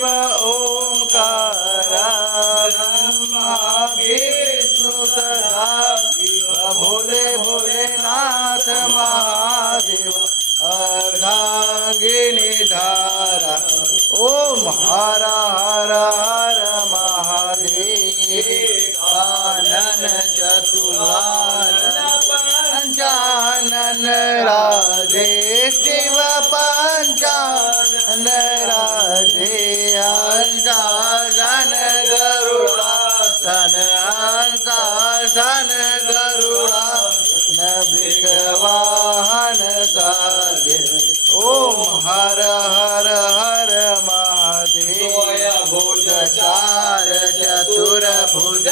शिव ओंकार ब्रह्मा विष्णु सदा शिव भोले भोलेनाथ महादेव अर्धांगिनी धारा ओम हर हर हर महादेव कानन चतुरानन पंचानन राधे शिव पंचानन राधे हंसासन गरुड़ासन हंसासन गरुड़ासन विषवाहन साधे ओम हर हर हर महादेव भुज चार चतुर भुज